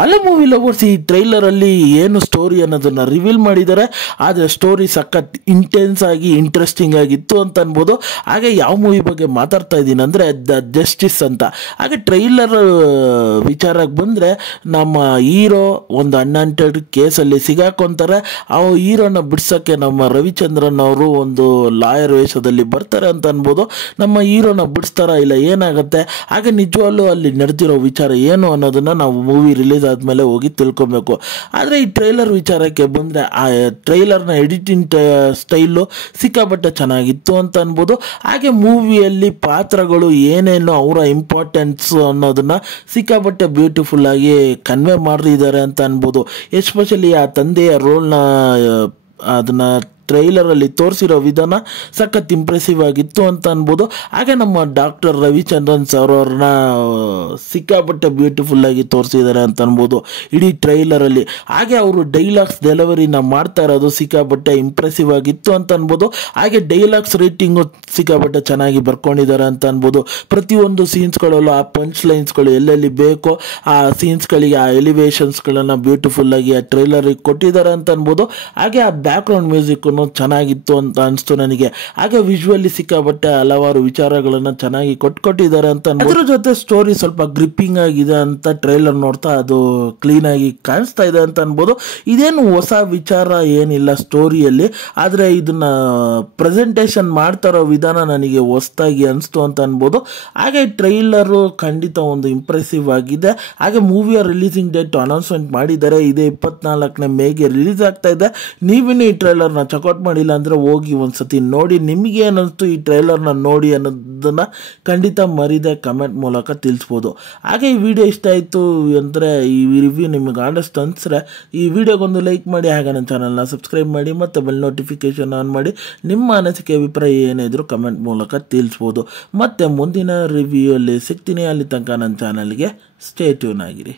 Hello movie lovers, ಈ ಟ್ರೈಲರಲ್ಲಿ ಏನು story ಅನ್ನೋದನ್ನು ರಿವೀಲ್ ಮಾಡಿದ್ದಾರೆ. ಆದರೆ ಸ್ಟೋರಿ ಸಖತ್ ಇಂಟೆನ್ಸ್ ಆಗಿ ಇಂಟ್ರೆಸ್ಟಿಂಗ್ ಆಗಿತ್ತು ಅಂತ ಅನ್ಬೋದು. ಹಾಗೆ ಯಾವ ಮೂವಿ ಬಗ್ಗೆ ಮಾತಾಡ್ತಾ ಇದ್ದೀನಿ ಅಂದರೆ ದ ಜಸ್ಟಿಸ್ ಅಂತ. ಹಾಗೆ ಟ್ರೈಲರ್ ವಿಚಾರಕ್ಕೆ ಬಂದರೆ ನಮ್ಮ ಹೀರೋ ಒಂದು ಅನ್ವಾಂಟೆಡ್ ಕೇಸಲ್ಲಿ ಸಿಗಾಕೊಂತಾರೆ. ಆ ಹೀರೋನ ಬಿಡ್ಸೋಕ್ಕೆ ನಮ್ಮ ರವಿಚಂದ್ರನ್ ಅವರು ಒಂದು ಲಾಯರ್ ವೇಷದಲ್ಲಿ ಬರ್ತಾರೆ ಅಂತ ಅನ್ಬೋದು. ನಮ್ಮ ಹೀರೋನ ಬಿಡಿಸ್ತಾರ ಇಲ್ಲ ಏನಾಗುತ್ತೆ, ಹಾಗೆ ನಿಜವಲ್ಲೂ ಅಲ್ಲಿ ನಡೆದಿರೋ ವಿಚಾರ ಏನು ಅನ್ನೋದನ್ನು ನಾವು ಮೂವಿ ರಿಲೀಸ್ ಆದಮೇಲೆ ಹೋಗಿ ತಿಳ್ಕೊಬೇಕು. ಆದರೆ ಈ ಟ್ರೈಲರ್ ವಿಚಾರಕ್ಕೆ ಬಂದರೆ ಆ ಟ್ರೈಲರ್ನ ಎಡಿಟಿಂಗ್ ಸ್ಟೈಲು ಸಿಕ್ಕಾಪಟ್ಟೆ ಚೆನ್ನಾಗಿತ್ತು ಅಂತ ಅನ್ಬೋದು. ಹಾಗೆ ಮೂವಿಯಲ್ಲಿ ಪಾತ್ರಗಳು ಏನೇನು ಅವರ ಇಂಪಾರ್ಟೆನ್ಸ್ ಅನ್ನೋದನ್ನ ಸಿಕ್ಕಾಪಟ್ಟೆ ಬ್ಯೂಟಿಫುಲ್ ಆಗಿ ಕನ್ವೆ ಮಾಡಿದ್ದಾರೆ ಅಂತ ಅನ್ಬೋದು. ಎಸ್ಪೆಷಲಿ ಆ ತಂದೆಯ ರೋಲ್ನ ಅದನ್ನ ಟ್ರೈಲರಲ್ಲಿ ತೋರಿಸಿರೋ ವಿಧಾನ ಸಖತ್ ಇಂಪ್ರೆಸಿವ್ ಆಗಿತ್ತು ಅಂತ ಅನ್ಬೋದು. ಹಾಗೆ ನಮ್ಮ ಡಾಕ್ಟರ್ ರವಿಚಂದ್ರನ್ ಸರ್ ಅವ್ರನ್ನ ಸಿಕ್ಕಾಪಟ್ಟೆ ಬ್ಯೂಟಿಫುಲ್ ಆಗಿ ತೋರಿಸಿದ್ದಾರೆ ಅಂತ ಅನ್ಬೋದು ಇಡೀ ಟ್ರೈಲರಲ್ಲಿ. ಹಾಗೆ ಅವರು ಡೈಲಾಗ್ಸ್ ಡೆಲಿವರಿನ ಮಾಡ್ತಾ ಇರೋದು ಸಿಕ್ಕಾಪಟ್ಟೆ ಇಂಪ್ರೆಸಿವ್ ಆಗಿತ್ತು ಅಂತ ಅನ್ಬೋದು. ಹಾಗೆ ಡೈಲಾಗ್ಸ್ ರೇಟಿಂಗು ಸಿಕ್ಕಾಪಟ್ಟೆ ಚೆನ್ನಾಗಿ ಬರ್ಕೊಂಡಿದ್ದಾರೆ ಅಂತ ಅನ್ಬೋದು. ಪ್ರತಿಯೊಂದು ಸೀನ್ಸ್ಗಳಲ್ಲೂ ಆ ಪಂಚ್ ಲೈನ್ಸ್ಗಳು ಎಲ್ಲೆಲ್ಲಿ ಬೇಕೋ ಆ ಸೀನ್ಸ್ಗಳಿಗೆ ಆ ಎಲಿವೇಶನ್ಸ್ಗಳನ್ನು ಬ್ಯೂಟಿಫುಲ್ ಆಗಿ ಆ ಟ್ರೈಲರಿಗೆ ಕೊಟ್ಟಿದ್ದಾರೆ ಅಂತ ಅನ್ಬೋದು. ಹಾಗೆ ಆ ಬ್ಯಾಕ್ಗ್ರೌಂಡ್ ಮ್ಯೂಸಿಕ್ ಚೆನ್ನಾಗಿತ್ತು ಅಂತ ಅನಿಸ್ತು ನನಗೆ. ಹಾಗೆ ವಿಜುವಲಿ ಸಿಕ್ಕಾಪಟ್ಟೆ ಹಲವಾರು ವಿಚಾರಗಳನ್ನು ಚೆನ್ನಾಗಿ ಕೊಟ್ಟಿದ್ದಾರೆ ಅಂತ. ಅದ್ರ ಜೊತೆ ಸ್ಟೋರಿ ಸ್ವಲ್ಪ ಗ್ರಿಪ್ಪಿಂಗ್ ಆಗಿದೆ ಅಂತ ಟ್ರೈಲರ್ ನೋಡ್ತಾ ಅದು ಕ್ಲೀನ್ ಆಗಿ ಕಾಣಿಸ್ತಾ ಇದೆ ಅಂತ ಅನ್ಬೋದು. ಇದೇನು ಹೊಸ ವಿಚಾರ ಏನಿಲ್ಲ ಸ್ಟೋರಿಯಲ್ಲಿ, ಆದರೆ ಇದನ್ನ ಪ್ರೆಸೆಂಟೇಷನ್ ಮಾಡ್ತಾ ಇರೋ ವಿಧಾನ ನನಗೆ ಹೊಸದಾಗಿ ಅನಿಸ್ತು ಅಂತ ಅನ್ಬೋದು. ಹಾಗೆ ಟ್ರೈಲರು ಖಂಡಿತ ಒಂದು ಇಂಪ್ರೆಸಿವ್ ಆಗಿದೆ. ಹಾಗೆ ಮೂವಿಯ ರಿಲೀಸಿಂಗ್ ಡೇಟ್ ಅನೌನ್ಸ್ಮೆಂಟ್ ಮಾಡಿದ್ದಾರೆ. ಇದೇ 24ನೇ ಮೇಗೆ ರಿಲೀಸ್ ಆಗ್ತಾ ಇದೆ. ನೀವಿನ್ನು ಈ ಟ್ರೈಲರ್ನ ಚೆಕ್ಔಟ್ ಮಾಡಿಲ್ಲ ಅಂದರೆ ಹೋಗಿ ಒಂದ್ಸತಿ ನೋಡಿ. ನಿಮಗೆ ಏನಿಸ್ತು ಈ ಟ್ರೈಲರ್ನ ನೋಡಿ ಅನ್ನೋದನ್ನ ಖಂಡಿತ ಮರಿದೆ ಕಮೆಂಟ್ ಮೂಲಕ ತಿಳಿಸ್ಬೋದು. ಹಾಗೆ ಈ ವಿಡಿಯೋ ಇಷ್ಟ ಆಯಿತು ಅಂದರೆ ಈ ರಿವ್ಯೂ ನಿಮಗೆ ಆನೆಸ್ಟ್ ಅನಿಸಿದ್ರೆ ಈ ವಿಡಿಯೋಗೊಂದು ಲೈಕ್ ಮಾಡಿ. ಹಾಗೆ ನನ್ನ ಚಾನಲ್ನ ಸಬ್ಸ್ಕ್ರೈಬ್ ಮಾಡಿ ಮತ್ತು ಬೆಲ್ ನೋಟಿಫಿಕೇಶನ್ ಆನ್ ಮಾಡಿ. ನಿಮ್ಮ ಅನಿಸಿಕೆ ಅಭಿಪ್ರಾಯ ಏನೇ ಇದ್ರೂ ಕಮೆಂಟ್ ಮೂಲಕ ತಿಳಿಸ್ಬೋದು. ಮತ್ತು ಮುಂದಿನ ರಿವ್ಯೂ ಅಲ್ಲಿ ಸಿಗ್ತೀನಿ. ಅಲ್ಲಿ ತನಕ ನನ್ನ ಚಾನಲ್ಗೆ ಸ್ಟೇ ಟ್ಯೂನ್ ಆಗಿರಿ.